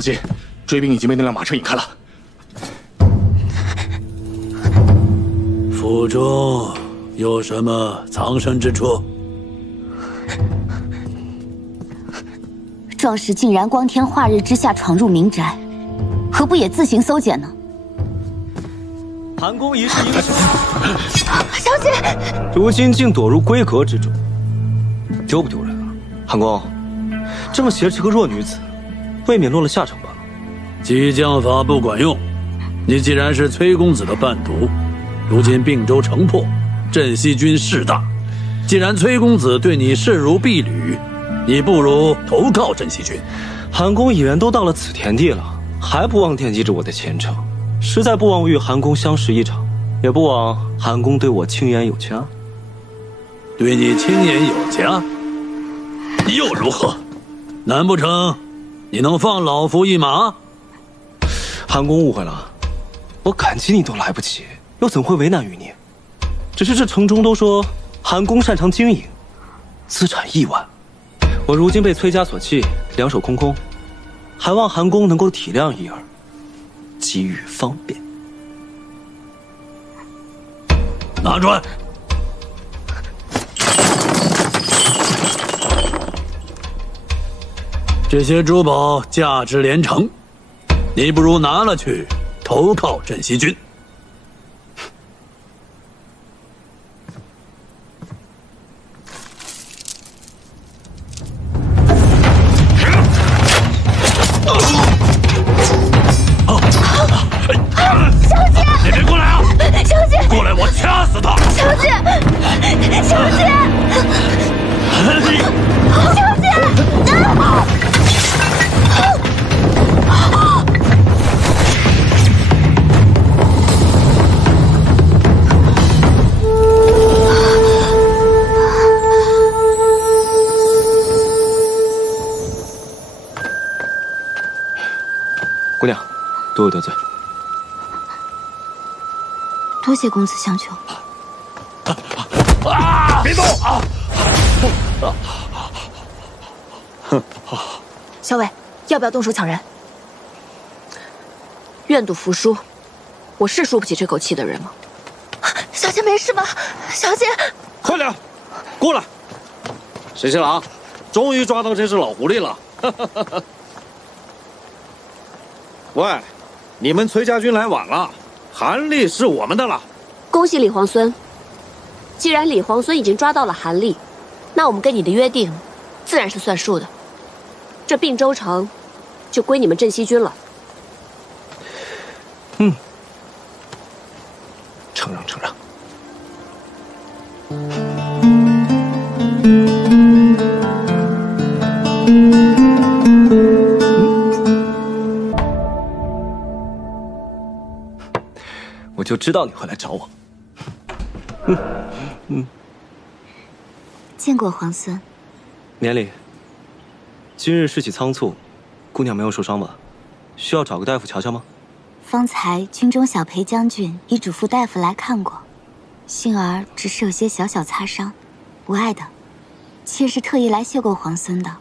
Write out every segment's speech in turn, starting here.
放心，追兵已经被那辆马车引开了。府中有什么藏身之处？壮士竟然光天化日之下闯入民宅，何不也自行搜检呢？韩公一世英雄，小姐，如今竟躲入闺阁之中，丢不丢人啊？韩公，这么挟持个弱女子，未免落了下场吧？激将法不管用，你既然是崔公子的伴读，如今并州城破，镇西军势大，既然崔公子对你视如婢女，你不如投靠镇西军。韩公已然都到了此田地了，还不忘惦记着我的前程，实在不枉与韩公相识一场，也不枉韩公对我青言有加。对你青言有加，又如何？难不成你能放老夫一马？韩公误会了，我感激你都来不及，又怎会为难于你？只是这城中都说韩公擅长经营，资产亿万，我如今被崔家所弃，两手空空，还望韩公能够体谅一二，给予方便。拿出来！这些珠宝价值连城，你不如拿了去投靠镇西军。小姐，你别过来啊！小姐，过来，我掐死他！小姐，小姐，小姐，姑娘，多有得罪。多谢公子相救。别动啊！小伟，要不要动手抢人？愿赌服输，我是输不起这口气的人吗？小姐没事吧？小姐，快点，过来！沈新郎，终于抓到这只老狐狸了。喂，你们崔家军来晚了，韩立是我们的了。恭喜李皇孙！既然李皇孙已经抓到了韩立，那我们跟你的约定，自然是算数的。这并州城，就归你们镇西军了。承让，承让。我就知道你会来找我。见过皇孙。年里，今日事起仓促，姑娘没有受伤吧？需要找个大夫瞧瞧吗？方才军中小裴将军已嘱咐大夫来看过，幸儿只是有些小小擦伤，无碍的。妾是特意来谢过皇孙的。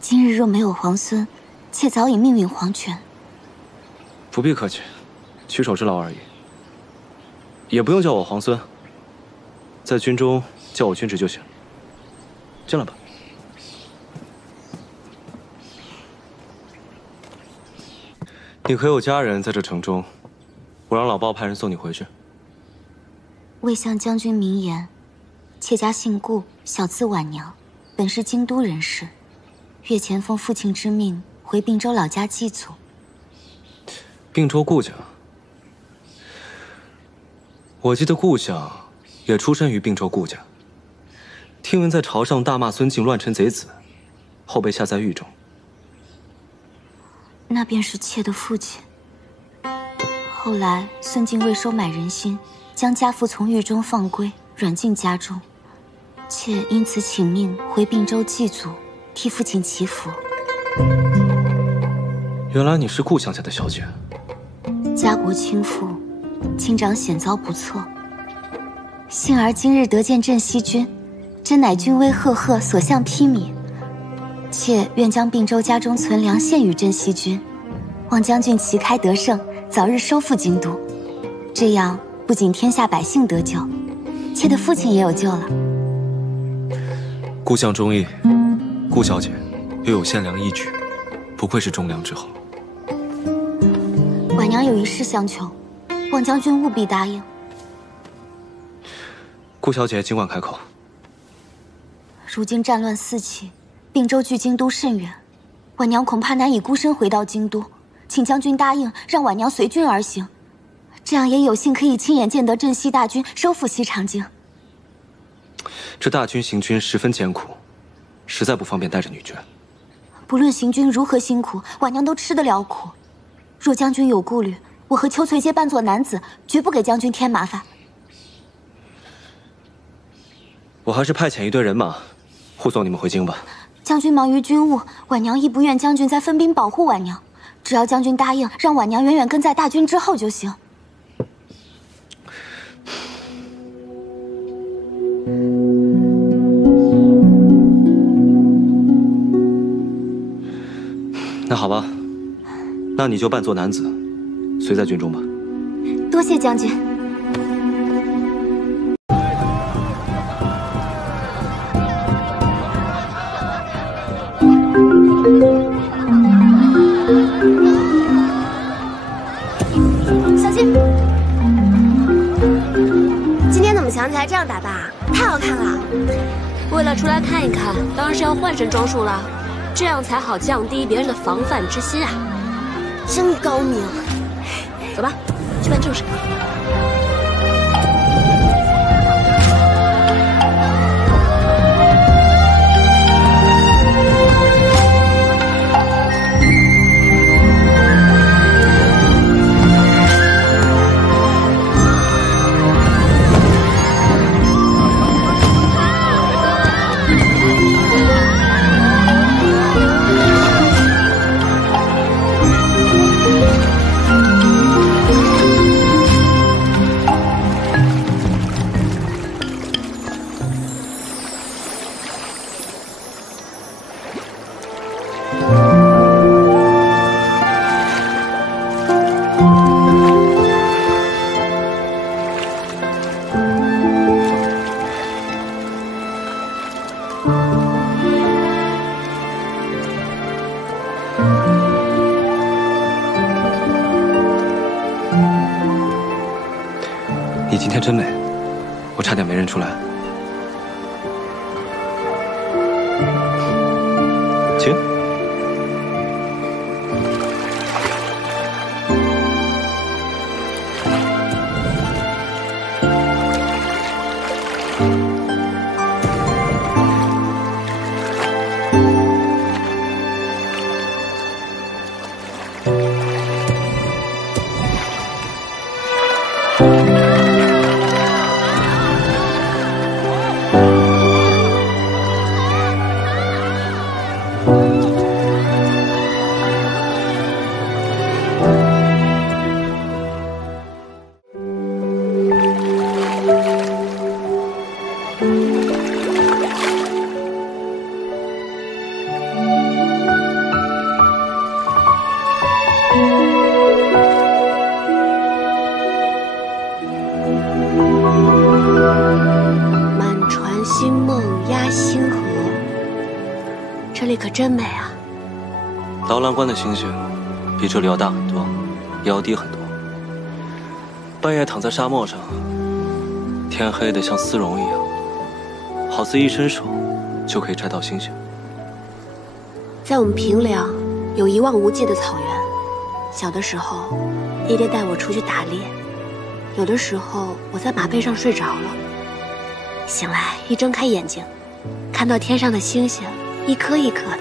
今日若没有皇孙，妾早已命运黄泉。不必客气，举手之劳而已。也不用叫我皇孙，在军中叫我君侄就行。进来吧。你可有家人在这城中？我让老鲍派人送你回去。魏相将军明言，妾家姓顾，小字婉娘，本是京都人士，月前奉父亲之命回并州老家祭祖。并州顾家，我记得顾相也出身于并州顾家。听闻在朝上大骂孙敬乱臣贼子，后被下在狱中。那便是妾的父亲。后来孙敬为收买人心，将家父从狱中放归，软禁家中。妾因此请命回并州祭祖，替父亲祈福。原来你是顾相家的小姐。家国倾覆，亲长险遭不测。幸而今日得见镇西军，真乃军威赫赫，所向披靡。妾愿将并州家中存粮献与镇西军，望将军旗开得胜，早日收复京都。这样不仅天下百姓得救，妾的父亲也有救了。顾相忠义，顾小姐又有贤良义举，不愧是忠良之后。婉娘有一事相求，望将军务必答应。顾小姐尽管开口。如今战乱四起，并州距京都甚远，婉娘恐怕难以孤身回到京都，请将军答应让婉娘随军而行，这样也有幸可以亲眼见得镇西大军收复西长京。这大军行军十分艰苦，实在不方便带着女眷。不论行军如何辛苦，婉娘都吃得了苦。若将军有顾虑，我和秋翠皆扮作男子，绝不给将军添麻烦。我还是派遣一队人马护送你们回京吧。将军忙于军务，婉娘亦不愿将军再分兵保护婉娘。只要将军答应让婉娘远远跟在大军之后就行。那好吧，那你就扮作男子，随在军中吧。多谢将军。小心！今天怎么想起来这样打扮啊？太好看了！为了出来看一看，当然是要换身装束了，这样才好降低别人的防范之心啊！真高明。走吧，去办正事。你今天真美，我差点没认出来。请。满船星梦压星河，这里可真美啊！刀郎关的星星比这里要大很多，也要低很多。半夜躺在沙漠上，天黑得像丝绒一样，好似一伸手就可以摘到星星。在我们平凉有一望无际的草原，小的时候，爹爹带我出去打猎，有的时候我在马背上睡着了，醒来一睁开眼睛，看到天上的星星一颗一颗的，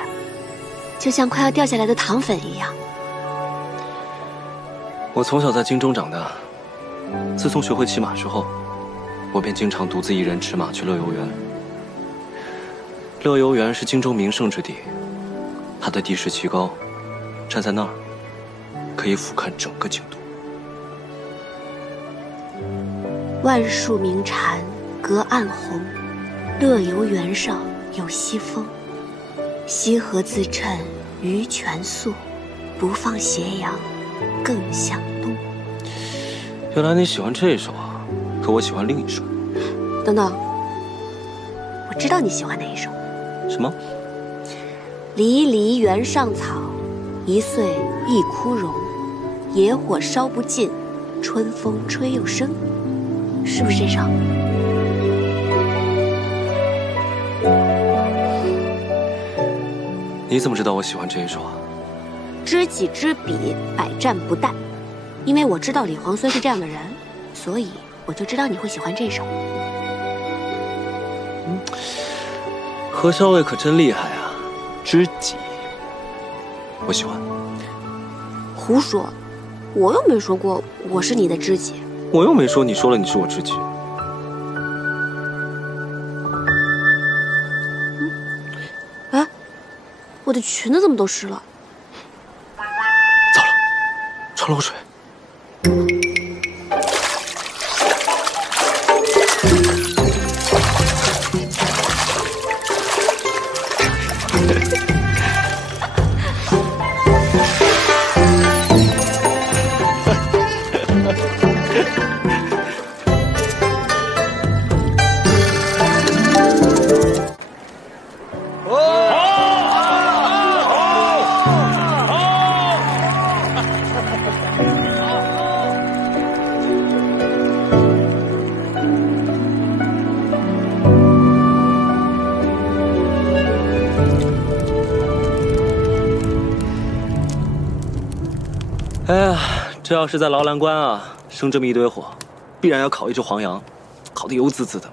就像快要掉下来的糖粉一样。我从小在京中长大，自从学会骑马之后，我便经常独自一人驰马去乐游原。乐游原是京中名胜之地，它的地势奇高，站在那儿可以俯瞰整个京都。万树鸣蝉，隔岸红，乐游原上有西风。西河自衬鱼泉素，不放斜阳，更向东。原来你喜欢这首啊，可我喜欢另一首。等等，我知道你喜欢哪一首。什么？离离原上草，一岁一枯荣。野火烧不尽，春风吹又生。是不是这首？你怎么知道我喜欢这一首啊？知己知彼，百战不殆。因为我知道李皇孙是这样的人，所以我就知道你会喜欢这首。何少尉可真厉害啊！知己，我喜欢。胡说，我又没说过我是你的知己。我又没说你说了你是我知己。哎，我的裙子怎么都湿了？糟了，传漏水。哎呀，这要是在劳兰关啊，生这么一堆火，必然要烤一只黄羊，烤得油滋滋的，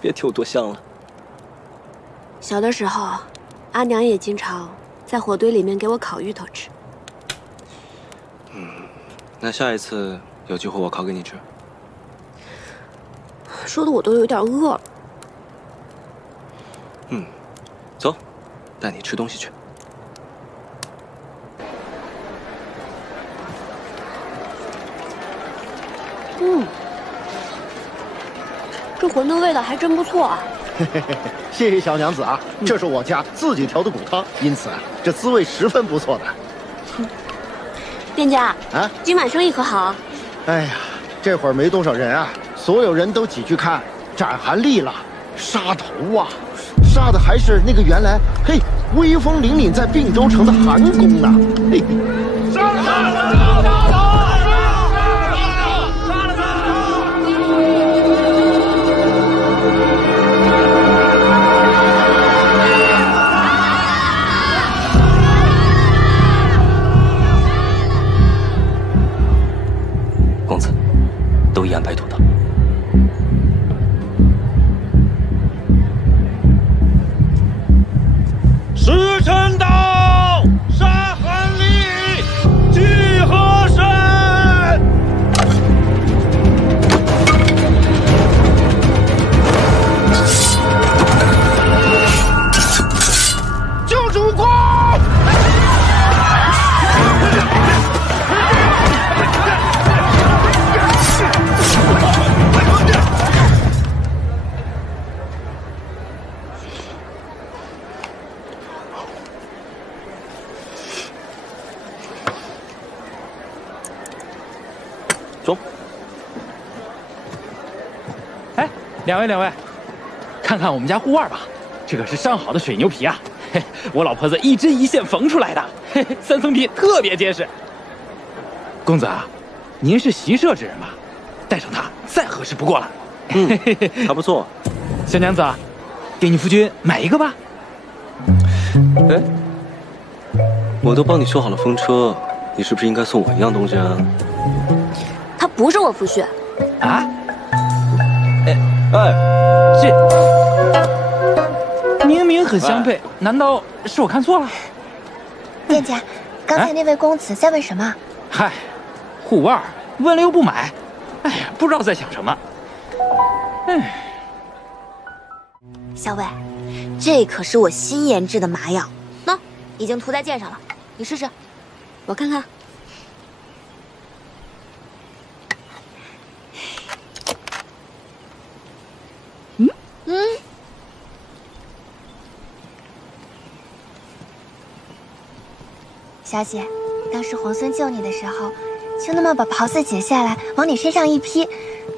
别提有多香了。小的时候，阿娘也经常在火堆里面给我烤芋头吃。那下一次有机会我烤给你吃。说的我都有点饿了。走，带你吃东西去。这馄饨味道还真不错啊！谢谢小娘子啊，这是我家自己调的骨汤，因此啊，这滋味十分不错的。店家啊，今晚生意可好？哎呀，这会儿没多少人啊，所有人都挤去看斩韩立了，杀头啊，杀的还是那个原来威风凛凛在并州城的韩公呢。嘿，公子，都已安排妥当。时辰到，杀韩立，祭河神。救主公！中。哎，两位，看看我们家护腕吧，这可是上好的水牛皮啊！嘿，我老婆子一针一线缝出来的，嘿嘿，3层皮特别结实。公子啊，您是习射之人吧？带上它再合适不过了。还不错。小娘子，给你夫君买一个吧。哎，我都帮你修好了风车，你是不是应该送我一样东西啊？他不是我夫婿。啊？哎，这明明很相配，难道是我看错了？店家，刚才那位公子在问什么？嗨，护腕问了又不买，哎呀，不知道在想什么。哎，小伟，这可是我新研制的麻药，喏，已经涂在剑上了，你试试。我看看。小姐，当时皇孙救你的时候，就那么把袍子解下来往你身上一披，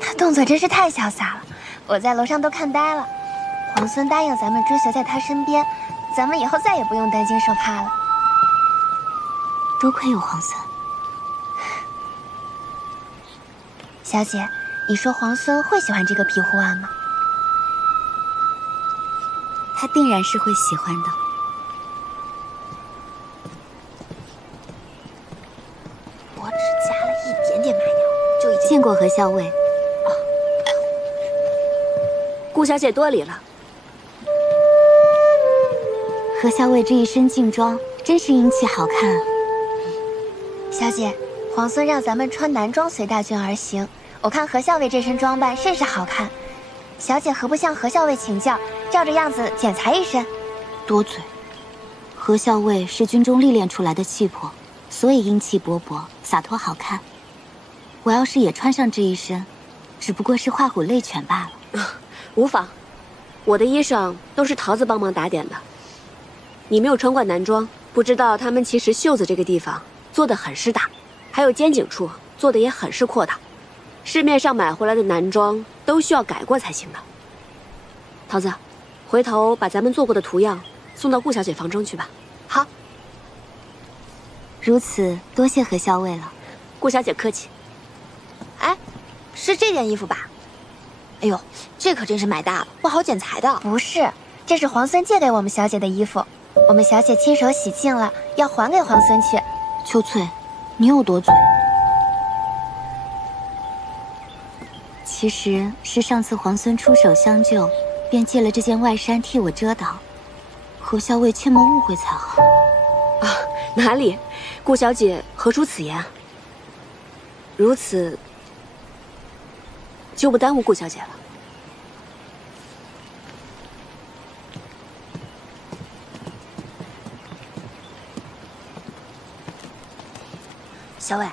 他动作真是太潇洒了，我在楼上都看呆了。皇孙答应咱们追随在他身边，咱们以后再也不用担惊受怕了。多亏有皇孙。小姐，你说皇孙会喜欢这个庇护案吗？他定然是会喜欢的。我只加了一点点麻药，就已经见过何校尉。顾小姐多礼了。何校尉这一身劲装，真是英气好看啊。小姐，皇孙让咱们穿男装随大军而行，我看何校尉这身装扮甚是好看。小姐何不向何校尉请教，照着样子检查一身？多嘴。何校尉是军中历练出来的气魄，所以英气勃勃，洒脱好看。我要是也穿上这一身，只不过是画虎类犬罢了。无妨，我的衣裳都是桃子帮忙打点的。你没有穿过男装，不知道他们其实袖子这个地方做得很是大，还有肩颈处做的也很是阔大。市面上买回来的男装都需要改过才行的。桃子，回头把咱们做过的图样送到顾小姐房中去吧。好。如此，多谢何校尉了。顾小姐客气。哎，是这件衣服吧？哎呦，这可真是买大了，不好剪裁的。不是，这是皇孙借给我们小姐的衣服，我们小姐亲手洗净了，要还给皇孙去。秋翠，你有多嘴？其实是上次皇孙出手相救，便借了这件外衫替我遮挡。何校尉切莫误会才好。啊，哪里？顾小姐何出此言？如此，就不耽误顾小姐了。小伟，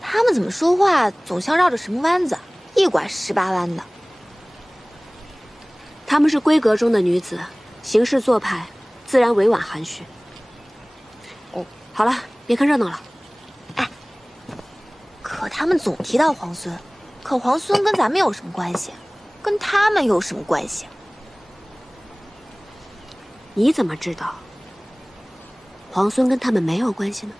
他们怎么说话总像绕着什么弯子，一拐18弯的。她们是闺阁中的女子，行事做派自然委婉含蓄。哦，好了，别看热闹了。哎，可他们总提到皇孙，可皇孙跟咱们有什么关系？跟他们有什么关系？你怎么知道皇孙跟他们没有关系呢？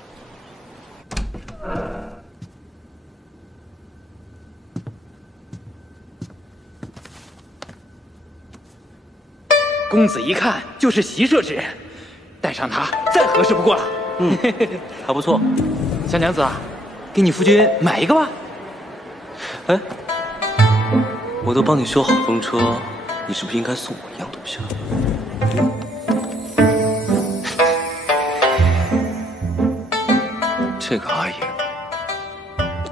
公子一看就是习射之人，带上他再合适不过了。还不错。小娘子啊，给你夫君买一个吧。哎，我都帮你修好风车，你是不是应该送我一样东西了？这个阿影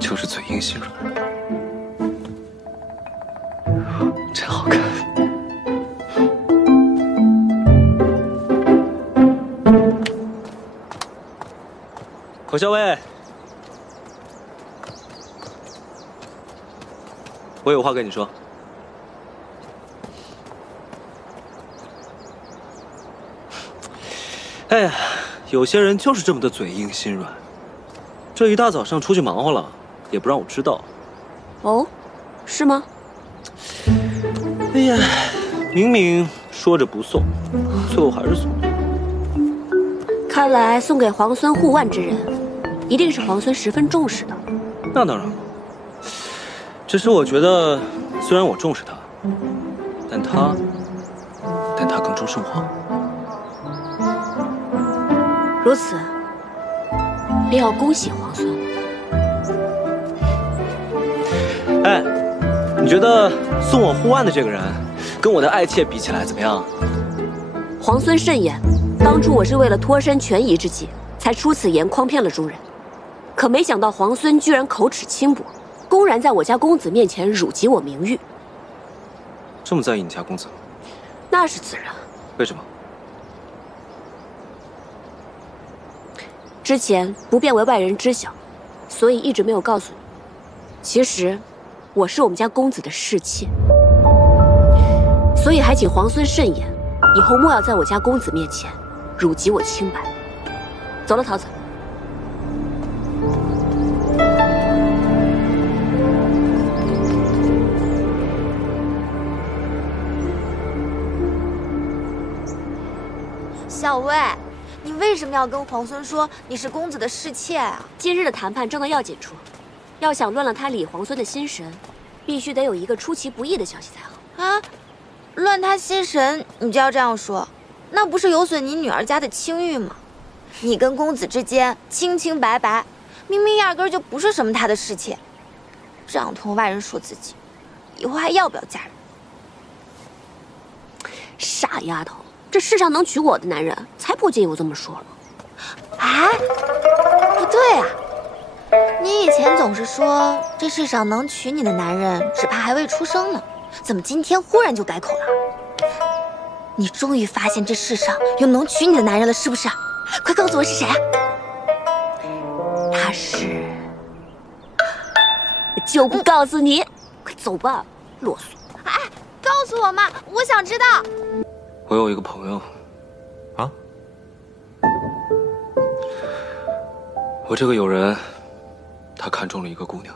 就是嘴硬心软，真好看。何校尉，我有话跟你说。哎呀，有些人就是这么的嘴硬心软。这一大早上出去忙活了，也不让我知道。哦，是吗？哎呀，明明说着不送，最后还是送了。看来送给皇孙护腕之人，一定是皇孙十分重视的。那当然了，只是我觉得，虽然我重视他，但他更重圣皇。如此，便要恭喜皇孙。哎，你觉得送我护腕的这个人，跟我的爱妾比起来怎么样？皇孙慎言，当初我是为了脱身权宜之计，才出此言诓骗了诸人。可没想到皇孙居然口齿轻薄，公然在我家公子面前辱及我名誉。这么在意你家公子？那是自然。为什么？之前不便为外人知晓，所以一直没有告诉你。其实，我是我们家公子的侍妾，所以还请皇孙慎言，以后莫要在我家公子面前辱及我清白。走了，桃子。小薇，你为什么要跟皇孙说你是公子的侍妾啊？今日的谈判正到要紧处，要想乱了他李皇孙的心神，必须得有一个出其不意的消息才好。啊，乱他心神，你就要这样说，那不是有损你女儿家的清誉吗？你跟公子之间清清白白，明明压根儿就不是什么他的侍妾，这样同外人说自己，以后还要不要嫁人？傻丫头，这世上能娶我的男人，才不介意我这么说了。哎，不对啊，你以前总是说这世上能娶你的男人，只怕还未出生呢，怎么今天忽然就改口了？你终于发现这世上有能娶你的男人了，是不是？快告诉我是谁啊？他是……就不告诉你，快走吧，啰嗦。哎，告诉我嘛，我想知道。我有一个朋友，啊，我这个友人，他看中了一个姑娘。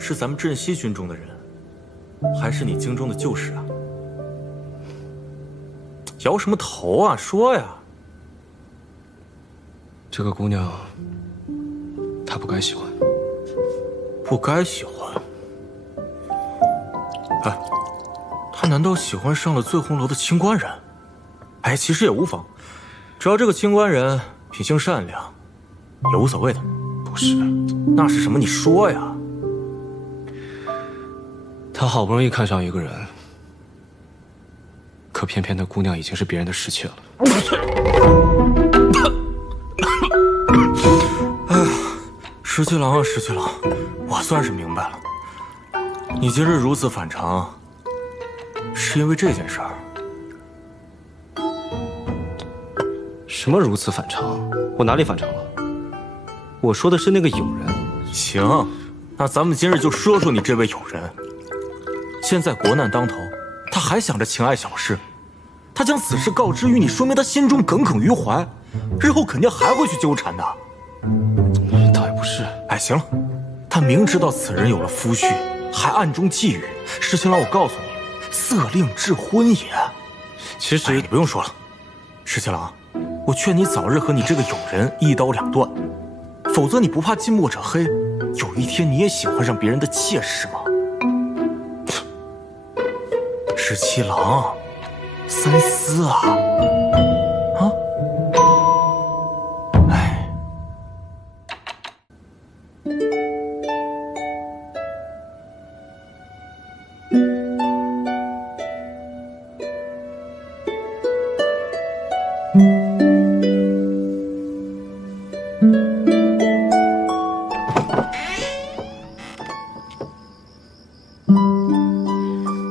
是咱们镇西军中的人，还是你京中的旧识啊？摇什么头啊？说呀！这个姑娘，她不该喜欢。不该喜欢？哎，她难道喜欢上了醉红楼的清官人？哎，其实也无妨，只要这个清官人品性善良，也无所谓的。不是，那是什么？你说呀！他好不容易看上一个人，可偏偏那姑娘已经是别人的侍妾了。哎呀，十七郎啊，十七郎，我算是明白了，你今日如此反常，是因为这件事儿。什么如此反常？我哪里反常了？我说的是那个友人。行，那咱们今日就说说你这位友人。现在国难当头，他还想着情爱小事，他将此事告知于你，说明他心中耿耿于怀，日后肯定还会去纠缠的。倒也不是。哎，行了，他明知道此人有了夫婿，还暗中觊觎。石青郎，我告诉你，色令智昏也。其实，你不用说了，石青郎，我劝你早日和你这个友人一刀两断，否则你不怕近墨者黑，有一天你也喜欢上别人的妾室吗？十七郎，三思啊！啊！哎，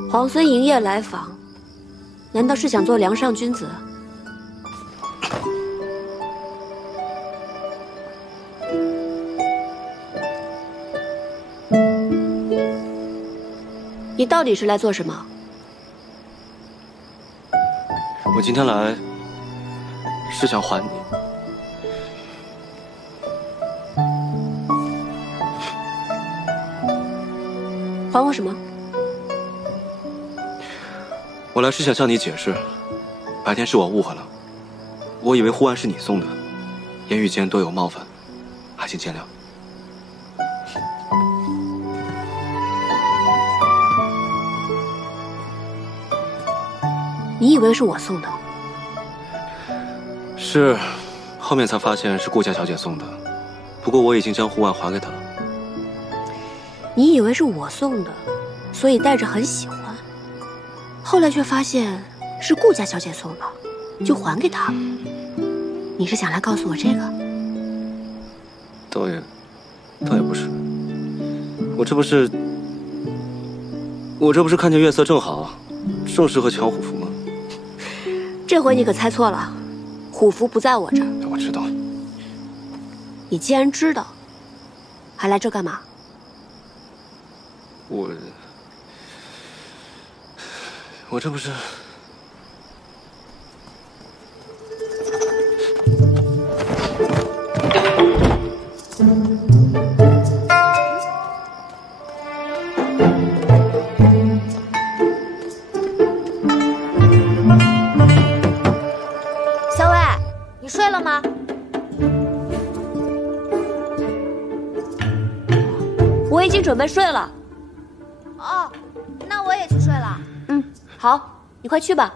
皇孙营夜来访，难道是想做梁上君子？你到底是来做什么？我今天来是想还你。还我什么？我来是想向你解释，白天是我误会了，我以为护腕是你送的，言语间多有冒犯，还请见谅。你以为是我送的？是，后面才发现是顾家小姐送的，不过我已经将护腕还给她了。你以为是我送的，所以带着很喜欢。后来却发现是顾家小姐送的，就还给她了。你是想来告诉我这个？倒也不是，我这不是看见月色正好，正适合抢虎符吗？这回你可猜错了，虎符不在我这儿。我知道。你既然知道，还来这干嘛？我这不是……小伟，你睡了吗？我已经准备睡了。哦，那我也去睡了。好，你快去吧。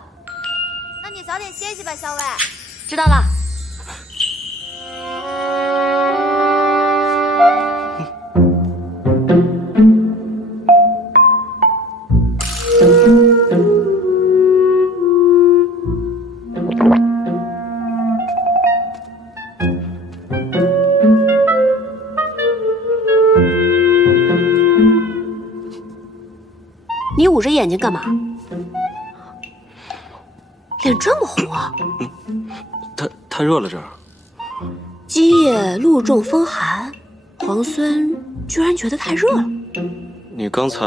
那你早点歇息吧，小伟。知道了。你捂着眼睛干嘛？脸这么红啊！太热了这儿。基业路重风寒，皇孙居然觉得太热了。你刚才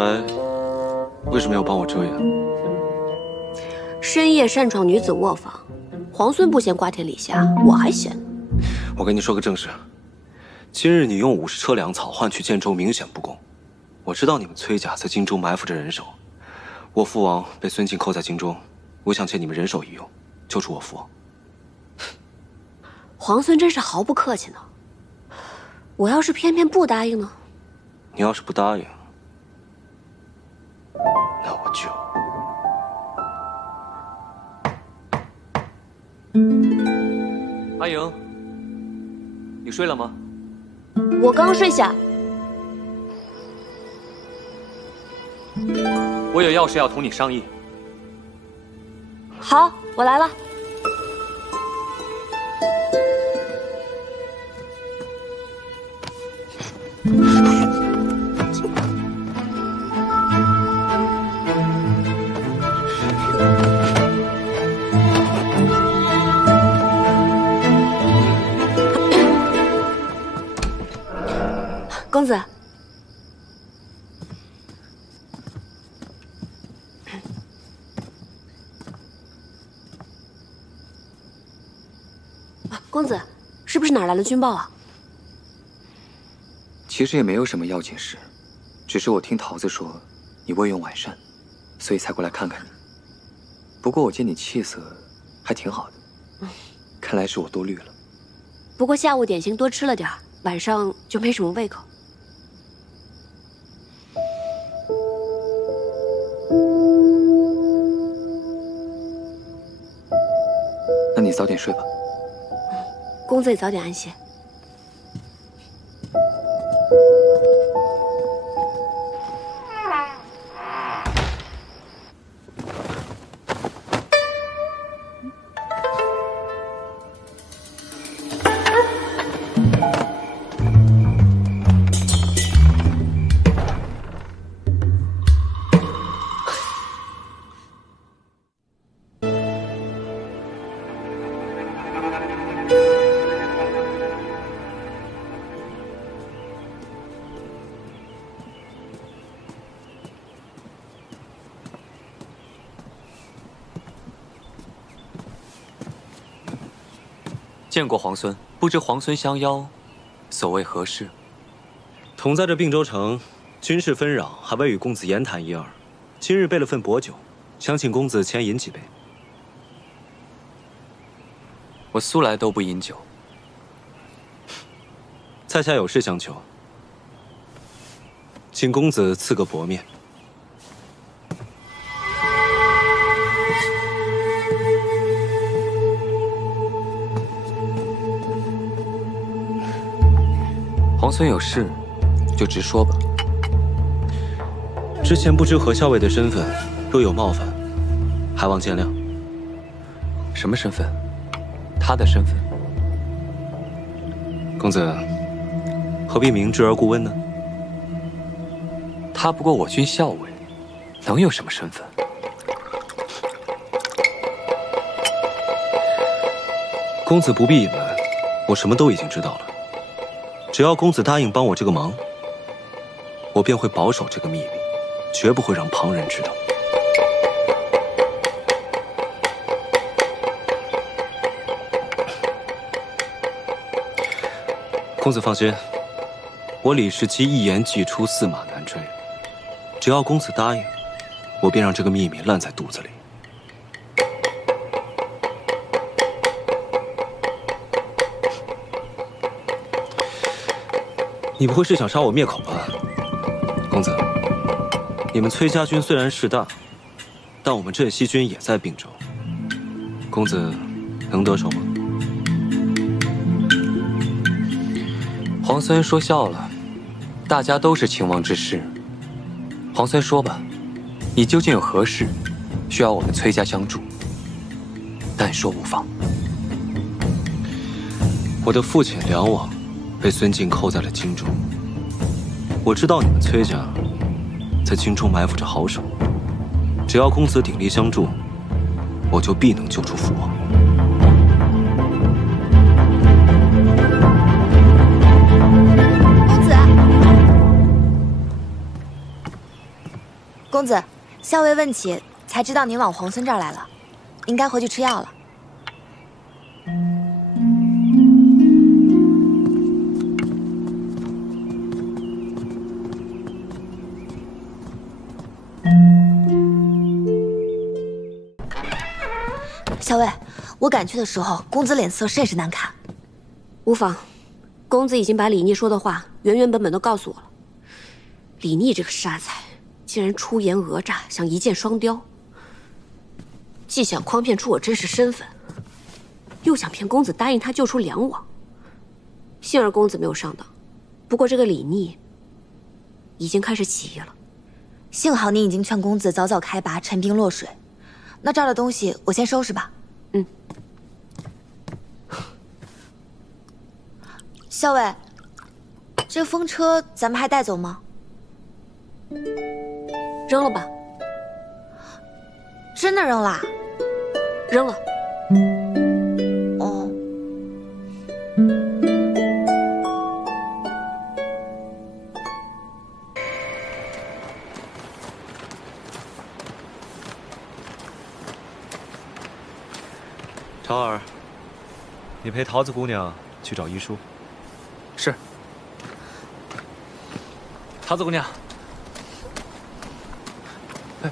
为什么要帮我遮掩？深夜擅闯女子卧房，皇孙不嫌瓜田李下，我还嫌。我跟你说个正事，今日你用50车粮草换取建州，明显不公。我知道你们崔家在荆州埋伏着人手，我父王被孙敬扣在荆州，我想借你们人手一用，救出我父王。皇孙真是毫不客气呢。我要是偏偏不答应呢？你要是不答应，那我就……阿莹，你睡了吗？我刚睡下。我有要事要同你商议。好，我来了。公子，公子，是不是哪儿来了军报啊？其实也没有什么要紧事，只是我听桃子说你未用晚膳，所以才过来看看你。不过我见你气色还挺好的，看来是我多虑了。不过下午点心多吃了点儿，晚上就没什么胃口。那你早点睡吧。公子也早点安歇。见过皇孙，不知皇孙相邀，所谓何事？同在这并州城，军事纷扰，还未与公子言谈一二。今日备了份薄酒，想请公子前饮几杯。我素来都不饮酒。在下有事相求，请公子赐个薄面。皇孙有事，就直说吧。之前不知何校尉的身份，若有冒犯，还望见谅。什么身份？他的身份？公子何必明知而故问呢？他不过我军校尉，能有什么身份？公子不必隐瞒，我什么都已经知道了。只要公子答应帮我这个忙，我便会保守这个秘密，绝不会让旁人知道。公子放心，我李世基一言既出，驷马难追。只要公子答应，我便让这个秘密烂在肚子里。你不会是想杀我灭口吧？公子，你们崔家军虽然势大，但我们镇西军也在并州。公子能得手吗？皇孙说笑了，大家都是秦王之士。皇孙说吧，你究竟有何事需要我们崔家相助？但说无妨。我的父亲梁王被孙敬扣在了荆州，我知道你们崔家在荆州埋伏着好手，只要公子鼎力相助，我就必能救出父王。公子，校尉问起，才知道您往皇孙这儿来了，应该回去吃药了。校尉，我赶去的时候，公子脸色甚是难看。无妨，公子已经把李逆说的话原原本本都告诉我了。李逆这个傻才，竟然出言讹诈，想一箭双雕。既想诓骗出我真实身份，又想骗公子答应他救出梁王。幸而公子没有上当，不过这个李逆已经开始起疑了。幸好您已经劝公子早早开拔，陈兵落水。那这儿的东西我先收拾吧。嗯。校尉，这风车咱们还带走吗？扔了吧。真的扔啦？扔了。哦。潮儿，你陪桃子姑娘去找医书。是。桃子姑娘。哎。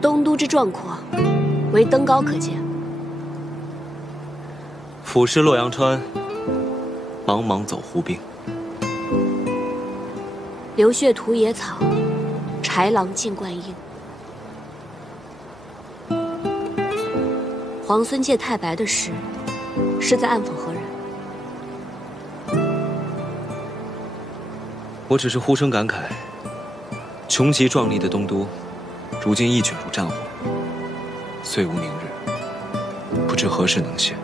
东都之壮阔，唯登高可见。俯视洛阳川，茫茫走胡兵。流血屠野草，豺狼尽灌婴。皇孙借太白的事，是在暗讽何人？我只是忽生感慨，穷极壮丽的东都，如今亦卷入战火，虽无明日，不知何时能现。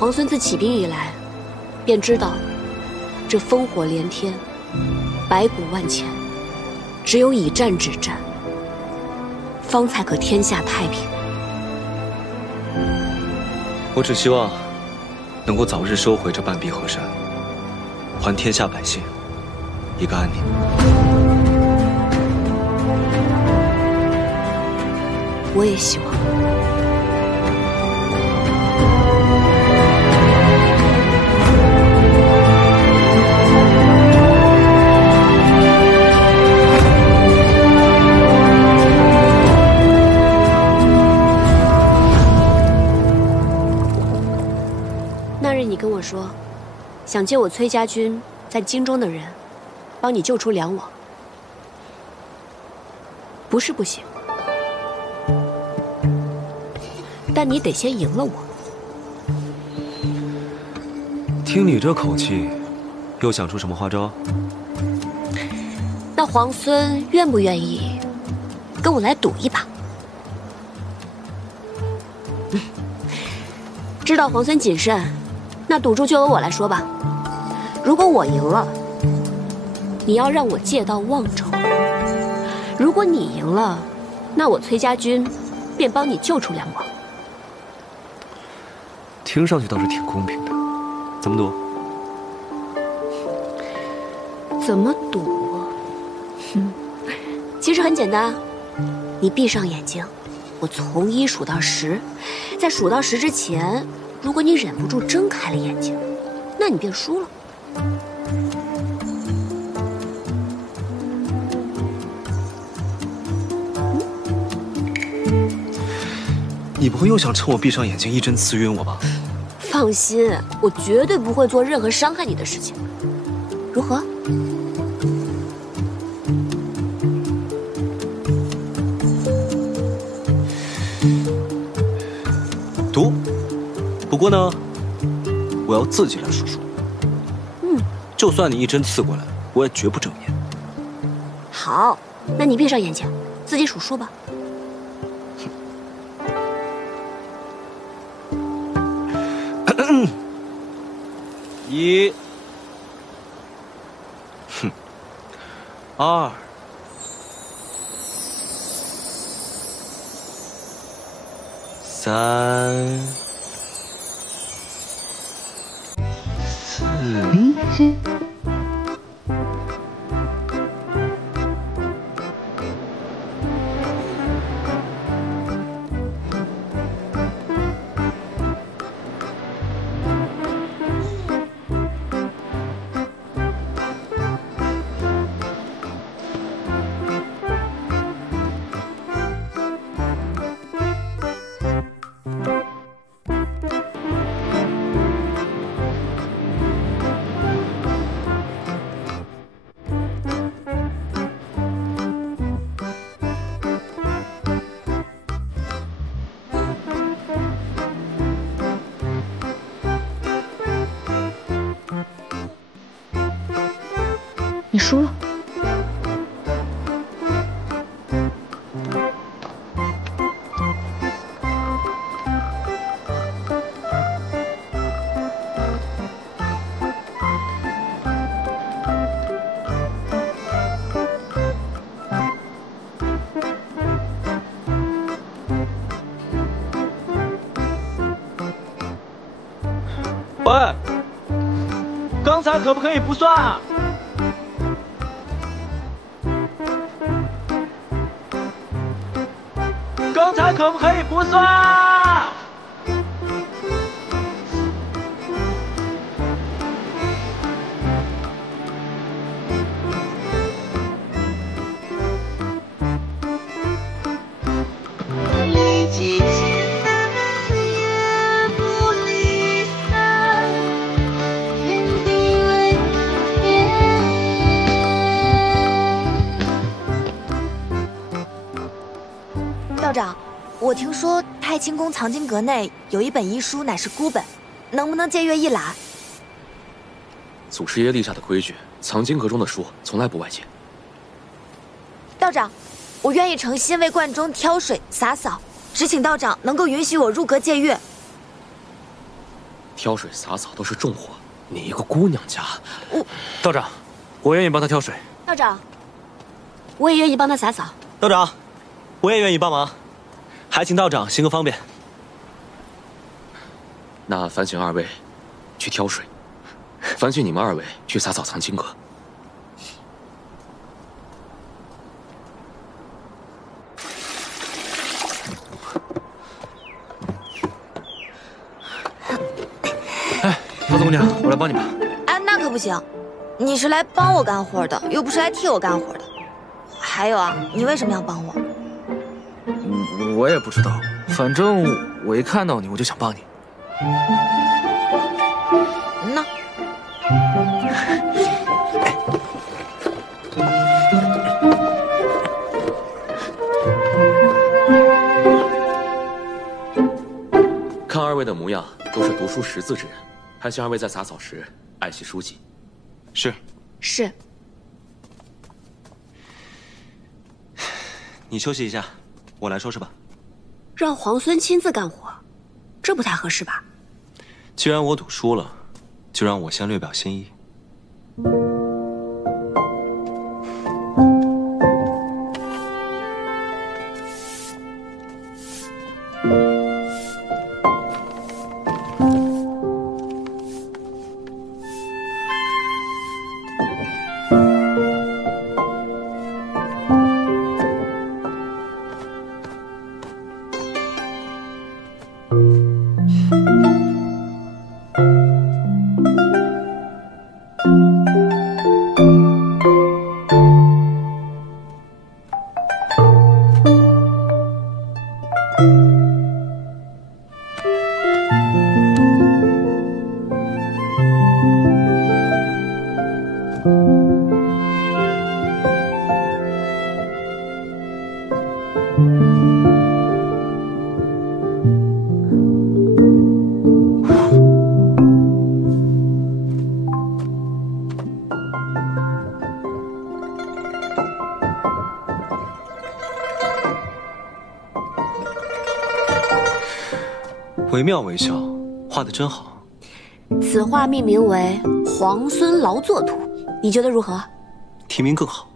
皇孙自起兵以来，便知道这烽火连天，白骨万千，只有以战止战，方才可天下太平。我只希望能够早日收回这半壁河山，还天下百姓一个安宁。我也希望。那日你跟我说，想借我崔家军在京中的人，帮你救出梁王，不是不行，但你得先赢了我。听你这口气，又想出什么花招？那皇孙愿不愿意跟我来赌一把？知道皇孙谨慎，那赌注就由我来说吧。如果我赢了，你要让我借到望州；如果你赢了，那我崔家军便帮你救出梁王。听上去倒是挺公平的，怎么赌？怎么赌？其实很简单，你闭上眼睛，我从1数到10，在数到10之前，如果你忍不住睁开了眼睛，那你便输了。你不会又想趁我闭上眼睛一针刺晕我吧？放心，我绝对不会做任何伤害你的事情。如何？毒。不过呢，我要自己来数数。就算你一针刺过来，我也绝不正面。好，那你闭上眼睛，自己数数吧。1，2，3，4。你输了。喂，刚才可不可以不算啊？刚才可不可以不算？道长，我听说太清宫藏经阁内有一本医书，乃是孤本，能不能借阅一览？祖师爷立下的规矩，藏经阁中的书从来不外借。道长，我愿意诚心为观中挑水洒扫，只请道长能够允许我入阁借阅。挑水洒扫都是重活，你一个姑娘家，道长，我愿意帮他挑水。道长，我也愿意帮他洒扫。道长，我也愿意帮忙，还请道长行个方便。那烦请二位去挑水，烦请你们二位去洒扫藏经阁。哎，桃子姑娘，我来帮你吧。哎，那可不行，你是来帮我干活的，又不是来替我干活的。还有啊，你为什么要帮我？我也不知道，反正我一看到你，我就想帮你。那。看二位的模样，都是读书识字之人，还请二位在洒扫时爱惜书籍。是。是。你休息一下，我来收拾吧。让皇孙亲自干活，这不太合适吧？既然我赌输了，就让我先略表心意。惟妙惟肖，画得真好。此画命名为《皇孙劳作图》，你觉得如何？题名更好。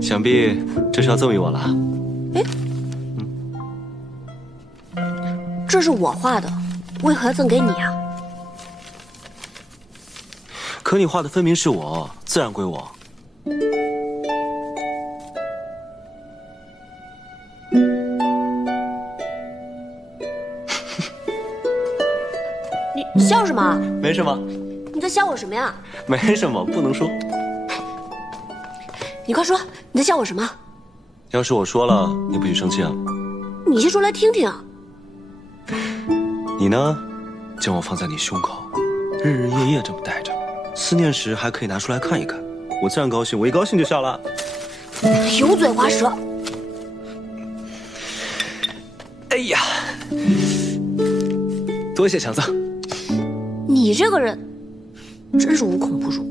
想必这是要赠予我了。哎，这是我画的，为何要赠给你啊？可你画的分明是我，自然归我。你笑什么？没什么。你在笑我什么呀？没什么，不能说。你快说，你在笑我什么？要是我说了，你不许生气啊？你先说来听听啊。你呢，将我放在你胸口，日日夜夜这么带着，思念时还可以拿出来看一看，我自然高兴，我一高兴就笑了。油嘴滑舌。哎呀，多谢强赠。你这个人，真是无孔不入。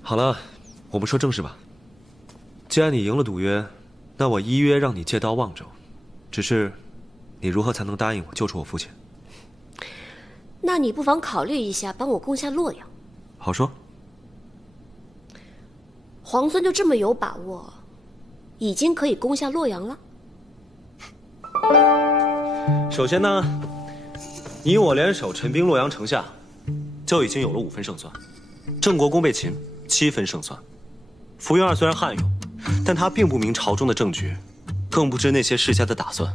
好了，我们说正事吧。既然你赢了赌约，那我依约让你借刀望州。只是，你如何才能答应我救出我父亲？那你不妨考虑一下，帮我攻下洛阳。好说。皇孙就这么有把握，已经可以攻下洛阳了？首先呢，你我联手陈兵洛阳城下，就已经有了5分胜算。郑国公被擒，7分胜算。福原二虽然悍勇，但他并不明朝中的政局，更不知那些世家的打算。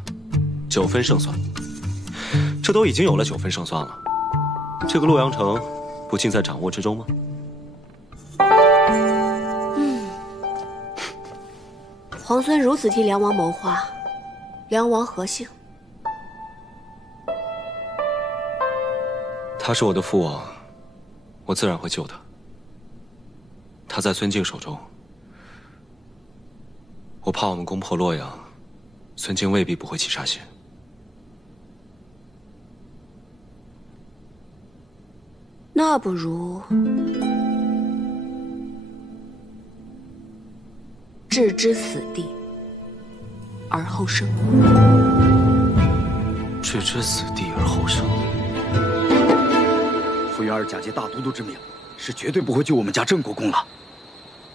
9分胜算，这都已经有了9分胜算了。这个洛阳城，不尽在掌握之中吗？皇孙如此替梁王谋划，梁王何幸？他是我的父王，我自然会救他。他在孙敬手中，我怕我们攻破洛阳，孙敬未必不会起杀心。那不如置之死地而后生。置之死地而后生。傅元儿假借大都督之名，是绝对不会救我们家郑国公了。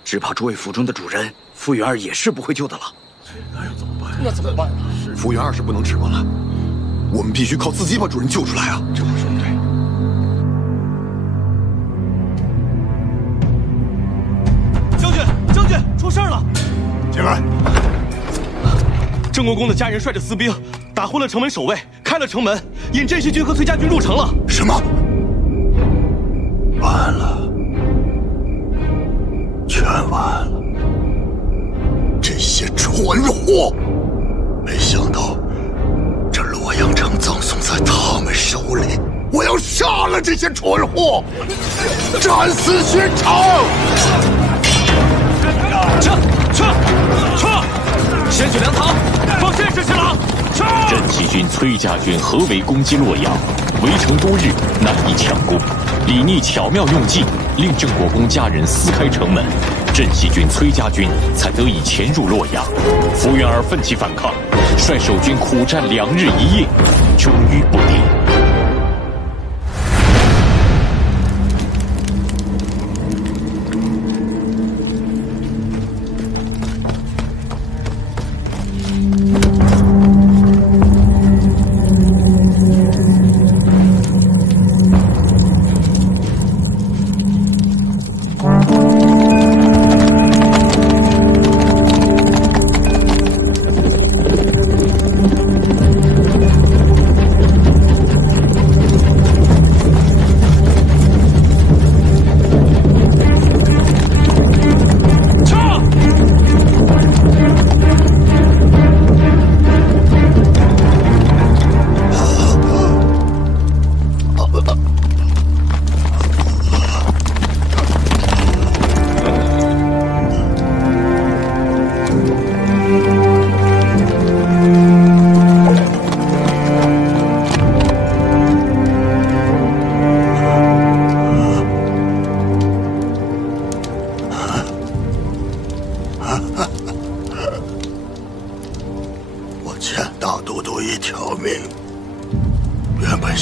只怕诸位府中的主人，傅元儿也是不会救的了。那要怎么办？那怎么办啊？傅元儿是不能指望了，我们必须靠自己把主人救出来啊！这么说对。将军，出事了！进来。郑国公的家人率着私兵打昏了城门守卫，开了城门，引镇西军和崔家军入城了。什么？完了，全完了！这些蠢货！没想到这洛阳城葬送在他们手里，我要杀了这些蠢货，斩死薛长！撤！先去粮堂，放阵势去了！镇西军崔家军合围攻击洛阳，围城多日，难以强攻。李逆巧妙用计，令郑国公家人撕开城门，镇西军崔家军才得以潜入洛阳。福原儿奋起反抗，率守军苦战2日1夜，终于不敌。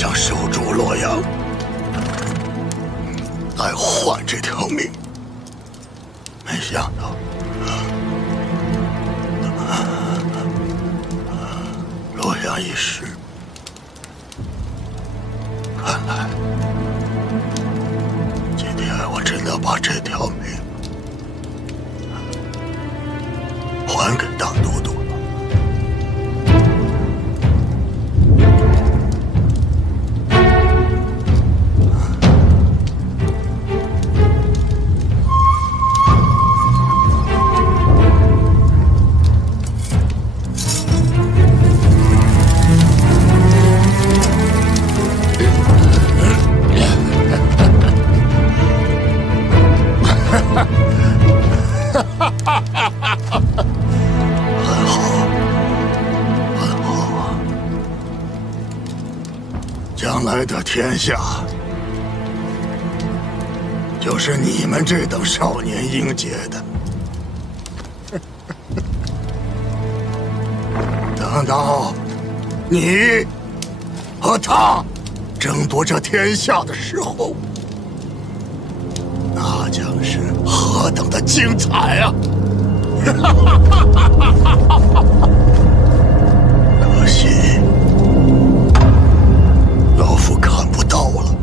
想守住洛阳，来换这条命。没想到，洛阳一失，看来今天我真的把这条命还给大都督了。将来的天下，就是你们这等少年英杰的。等到你和他争夺这天下的时候，那将是何等的精彩啊！可惜，老夫看不到了。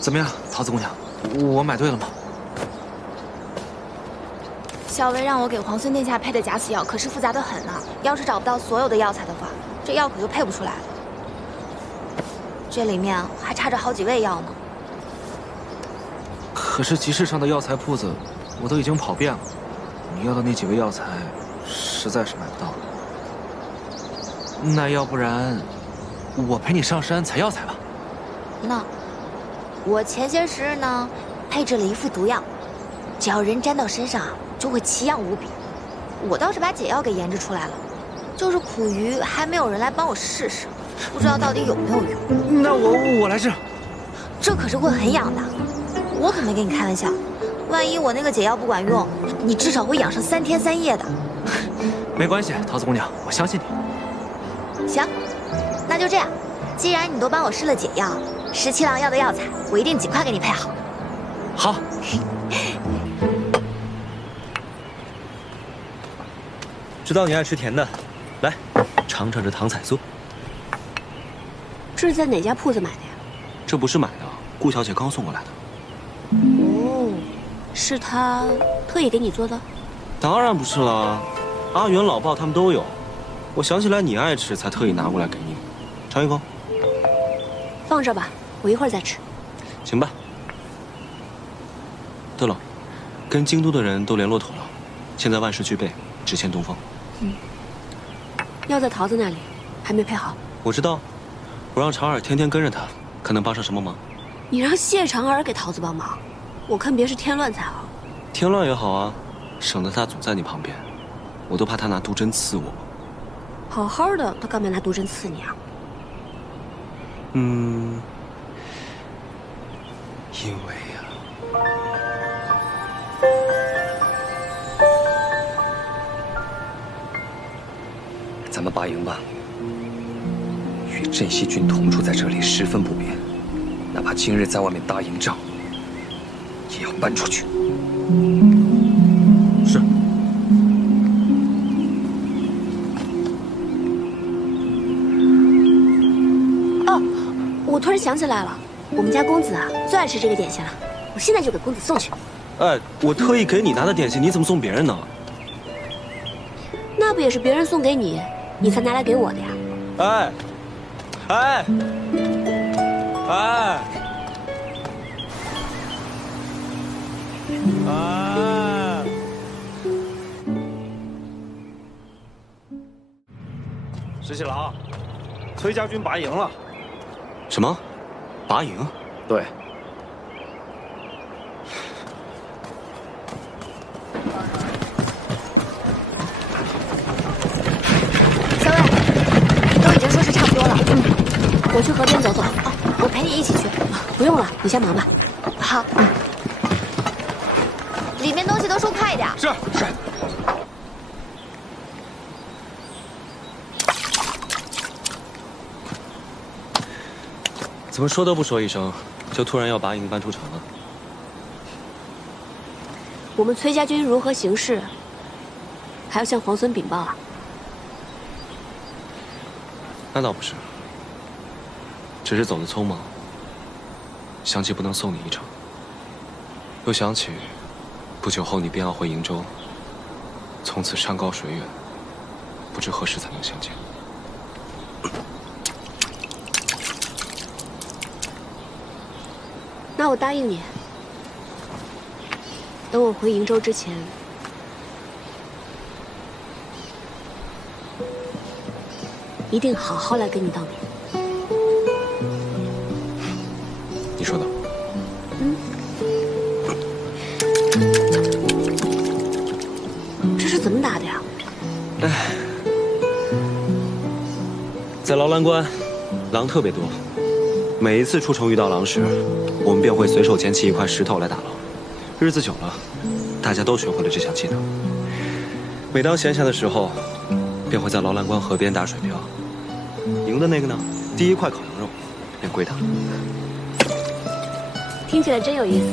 怎么样，桃子姑娘，我买对了吗？小薇让我给皇孙殿下配的假死药，可是复杂的很呢。要是找不到所有的药材的话，这药可就配不出来了。这里面还差着好几味药呢。可是集市上的药材铺子，我都已经跑遍了，你要的那几味药材，实在是买不到。那要不然，我陪你上山采药材吧。那。我前些时日呢，配制了一副毒药，只要人沾到身上啊，就会奇痒无比。我倒是把解药给研制出来了，就是苦于还没有人来帮我试试，不知道到底有没有用。那我来试。这可是会很痒的，我可没跟你开玩笑。万一我那个解药不管用，你至少会痒上3天3夜的。没关系，桃子姑娘，我相信你。行，那就这样。既然你都帮我试了解药，17郎要的药材，我一定尽快给你配好。好。知道你爱吃甜的，来尝尝这糖彩酥。这是在哪家铺子买的呀？这不是买的，顾小姐刚送过来的。哦，是她特意给你做的？当然不是了，阿元、老鲍他们都有。我想起来你爱吃，才特意拿过来给你。尝一口。放这吧，我一会儿再吃。行吧。对了，跟京都的人都联络妥了，现在万事俱备，只欠东风。药在桃子那里，还没配好。我知道，我让长耳天天跟着他，看能帮上什么忙。你让谢长耳给桃子帮忙，我看别是添乱才好。添乱也好啊，省得他总在你旁边，我都怕他拿毒针刺我。好好的，他干嘛拿毒针刺你啊？因为呀，咱们拔营吧。与镇西军同住在这里十分不便，哪怕今日在外面搭营帐，也要搬出去。是。哦，我突然想起来了，我们家公子啊最爱吃这个点心了，我现在就给公子送去。哎，我特意给你拿的点心，你怎么送别人呢？那不也是别人送给你，你才拿来给我的呀？哎，哎，哎，哎！石七郎，崔家军拔营了。什么？拔营？对。去河边走走。哦，我陪你一起去。不用了，你先忙吧。好。里面东西都收快一点。是。怎么说都不说一声，就突然要把营搬出城了？我们崔家军如何行事，还要向皇孙禀报啊？那倒不是，只是走得匆忙，想起不能送你一程，又想起不久后你便要回瀛州，从此山高水远，不知何时才能相见。那我答应你，等我回瀛州之前，一定好好来跟你道别。你说的。这是怎么打的呀？哎，在劳兰关，狼特别多。每一次出城遇到狼时，我们便会随手捡起一块石头来打狼。日子久了，大家都学会了这项技能。每当闲暇的时候，便会在劳兰关河边打水漂。赢的那个呢，第一块烤羊肉便归他。听起来真有意思。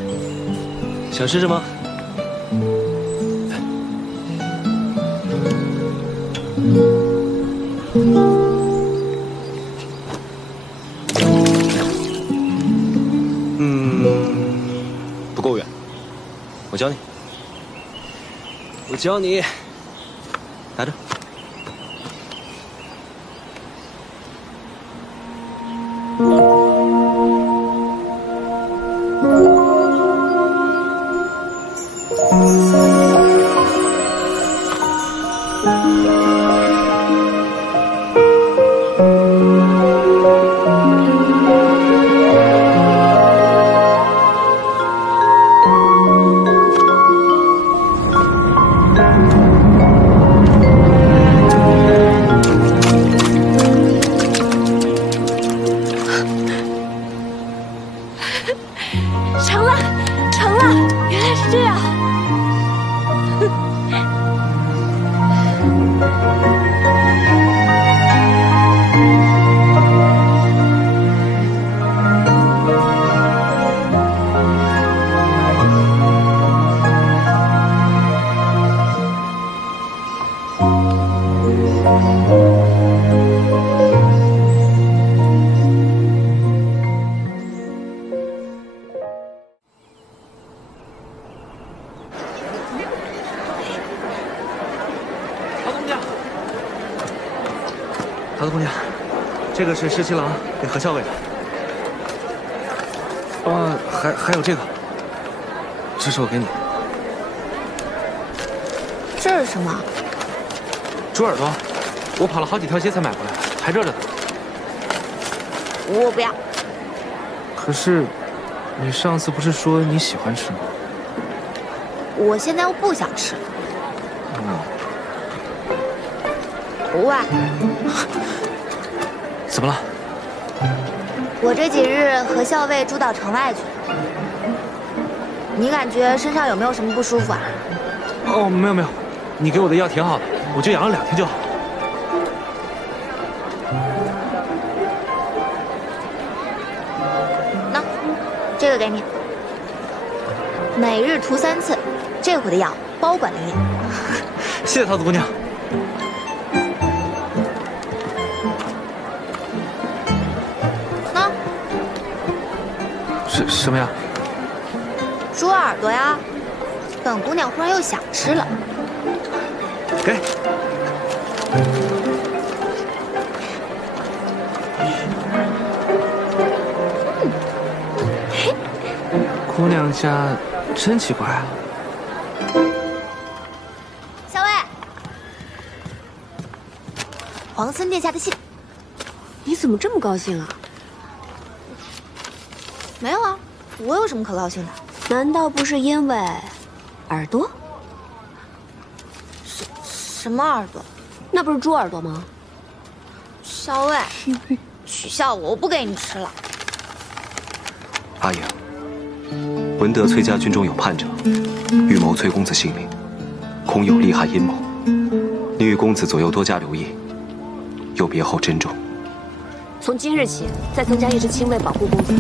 想试试吗？不够远，我教你。我教你，拿着。桃子姑娘，这个是十七郎给何校尉的。还有这个，这是我给你。这是什么？猪耳朵，我跑了好几条街才买回来，还热着呢。我不要。可是，你上次不是说你喜欢吃吗？我现在又不想吃。喂，怎么了？我这几日和校尉住到城外去，你感觉身上有没有什么不舒服啊？哦，没有，你给我的药挺好的，我就养了2天就好。那，这个给你，每日涂3次，这回的药包管领养。谢谢桃子姑娘。那，什么呀？猪耳朵呀，本姑娘忽然又想吃了。给。姑娘家真奇怪啊。校尉，皇孙殿下的信。你怎么这么高兴啊？没有啊，我有什么可高兴的？难道不是因为耳朵？什么耳朵？那不是猪耳朵吗？校尉，取笑我不给你吃了。阿莹，闻得崔家军中有叛者，欲谋崔公子性命，恐有厉害阴谋。你与公子左右多加留意，有别后珍重。从今日起，再增加一支亲卫保护公子。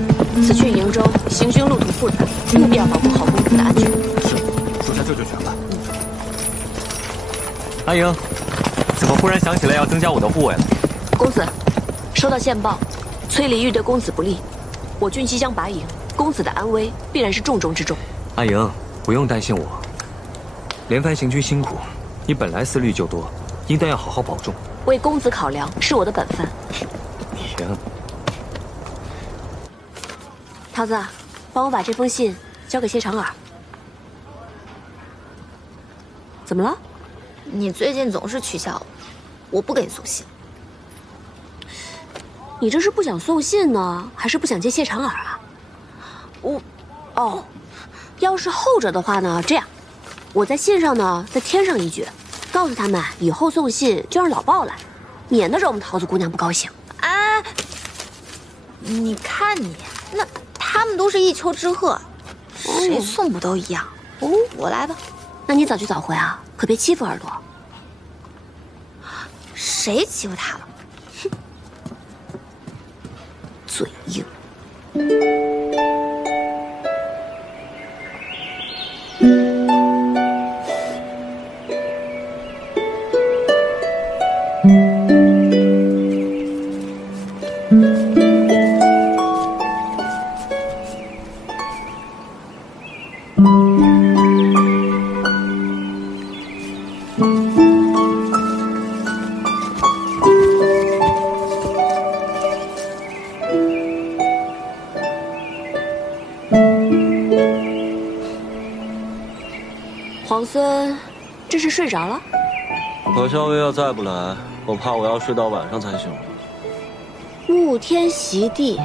此去瀛州，行军路途复杂，务必要保护好公子的安全。是，属下这就全办。阿莹，怎么忽然想起来要增加我的护卫了？公子，收到线报，崔离欲对公子不利，我军即将拔营，公子的安危必然是重中之重。阿莹，不用担心我，连番行军辛苦，你本来思虑就多，应当要好好保重。为公子考量是我的本分。行。桃子，帮我把这封信交给谢长耳。怎么了？你最近总是取笑我不给你送信。你这是不想送信呢，还是不想接谢长耳啊？要是后者的话呢，这样，我在信上呢再添上一句，告诉他们以后送信就让老鲍来，免得惹我们桃子姑娘不高兴。哎，你看你那，他们都是一丘之貉，谁送不都一样？我来吧。那你早去早回啊，可别欺负耳朵。谁欺负他了？哼，嘴硬。皇孙，这是睡着了？可少爷要再不来，我怕我要睡到晚上才行了。沐天席地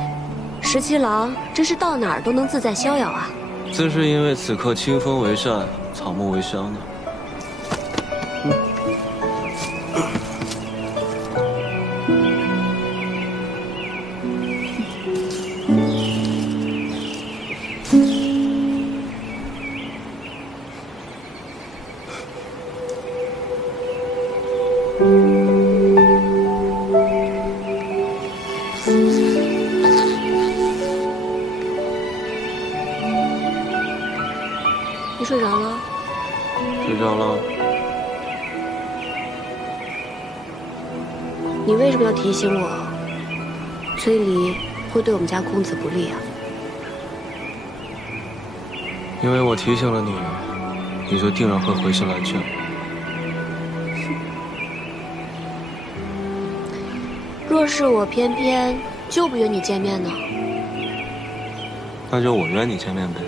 ，17郎真是到哪儿都能自在逍遥啊！自是因为此刻清风为扇，草木为香呢。你睡着了？睡着了。你为什么要提醒我？崔离会对我们家公子不利啊？因为我提醒了你，你就定然会回心来劝。若是我偏偏就不约你见面呢？那就我约你见面呗。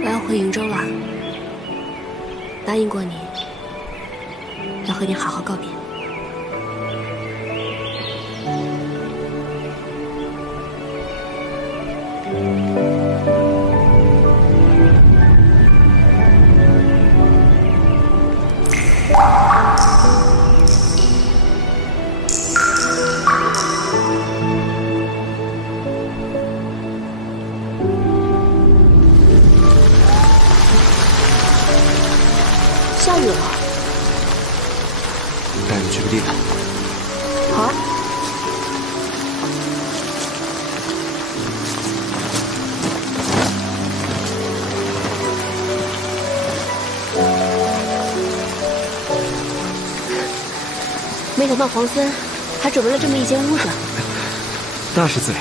我要回瀛州了，答应过你，要和你好好告别。下雨了，带你去个地方。好。没想到皇孙还准备了这么一间屋子。那是自然。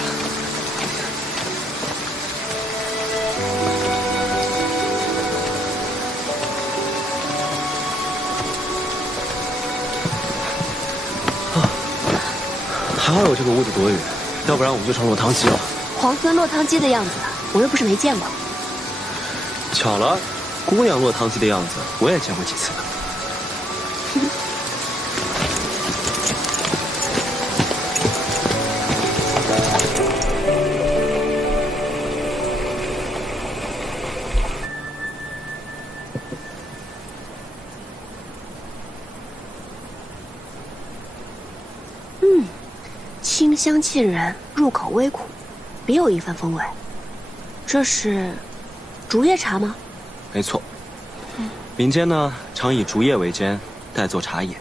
还好有这个屋子躲雨，要不然我们就成落汤鸡了。皇孙落汤鸡的样子，我又不是没见过。巧了，姑娘落汤鸡的样子我也见过几次呢。清香沁人，入口微苦，别有一番风味。这是竹叶茶吗？没错，民间呢常以竹叶为煎，代做茶饮。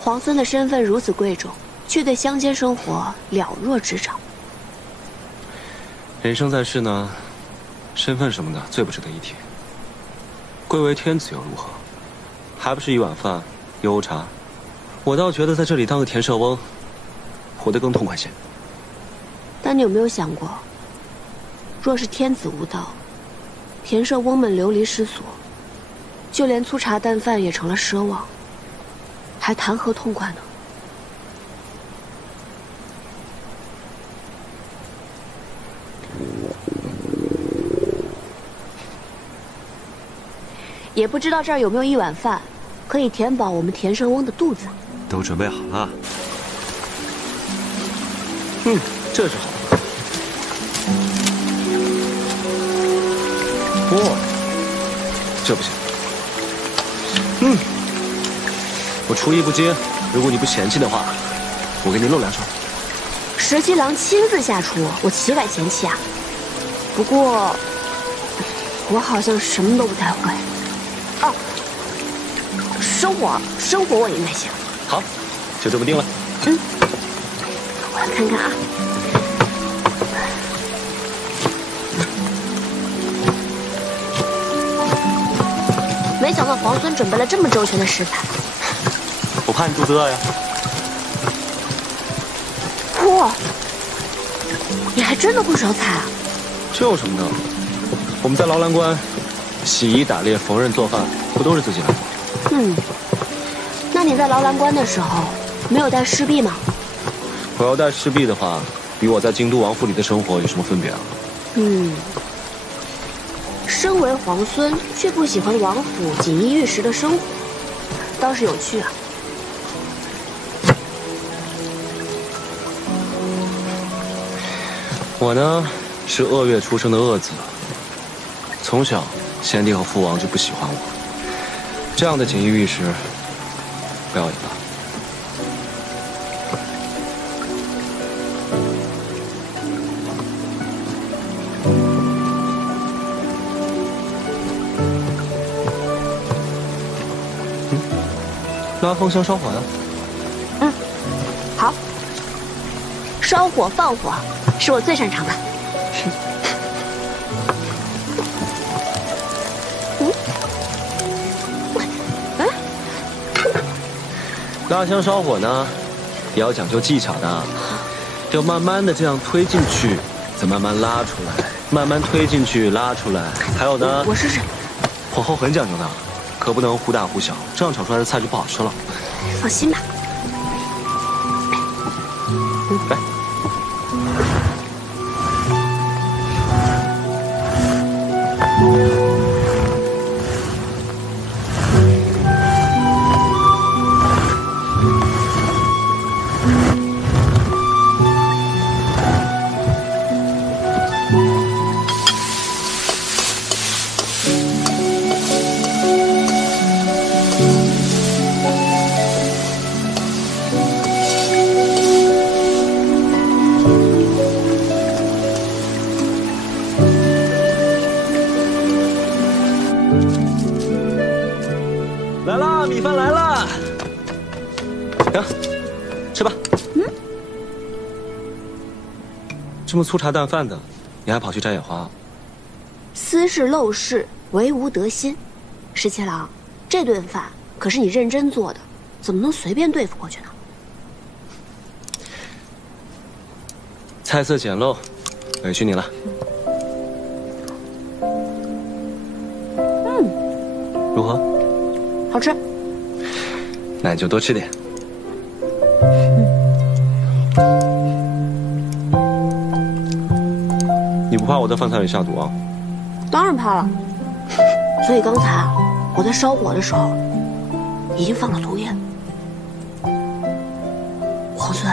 皇孙的身份如此贵重，却对乡间生活了若指掌。人生在世呢，身份什么的最不值得一提。贵为天子又如何？还不是一碗饭，一瓯茶。我倒觉得在这里当个田舍翁，活得更痛快些。但你有没有想过，若是天子无道，田舍翁们流离失所，就连粗茶淡饭也成了奢望，还谈何痛快呢？也不知道这儿有没有一碗饭，可以填饱我们田舍翁的肚子。都准备好了。这是好。这不行。我厨艺不精，如果你不嫌弃的话，我给你露两手。17郎亲自下厨，我岂敢嫌弃啊？不过，我好像什么都不太会。哦，生火我应该行。好，就这么定了。我来看看啊。没想到皇孙准备了这么周全的食材。我怕你肚子饿呀。哇，你还真的会烧菜啊？这有什么的？我们在劳兰关，洗衣、打猎、缝纫、做饭，不都是自己来做？那你在劳兰关的时候，没有带侍婢吗？我要带侍婢的话，与我在京都王府里的生活有什么分别啊？身为皇孙，却不喜欢王府锦衣玉食的生活，倒是有趣啊。我呢，是鄂月出生的鄂子，从小先帝和父王就不喜欢我，这样的锦衣玉食，不要也罢。拉风箱烧火呀。好。烧火放火是我最擅长的。拉香烧火呢，也要讲究技巧的，要慢慢的这样推进去，再慢慢拉出来，慢慢推进去拉出来。还有呢，我试试。火候很讲究的，可不能忽大忽小，这样炒出来的菜就不好吃了。放心吧。来。来啦，米饭来啦！行，吃吧。这么粗茶淡饭的，你还跑去摘野花？私事陋室，唯吾德馨。17郎，这顿饭可是你认真做的，怎么能随便对付过去呢？菜色简陋，委屈你了。如何？好吃。那你就多吃点。怕我在饭菜里下毒啊？当然怕了。所以刚才我在烧火的时候，已经放了毒液。黄孙，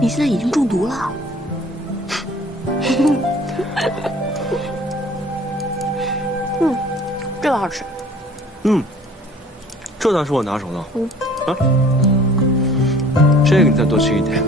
你现在已经中毒了。这个好吃。这才是我拿手的。啊，这个你再多吃一点。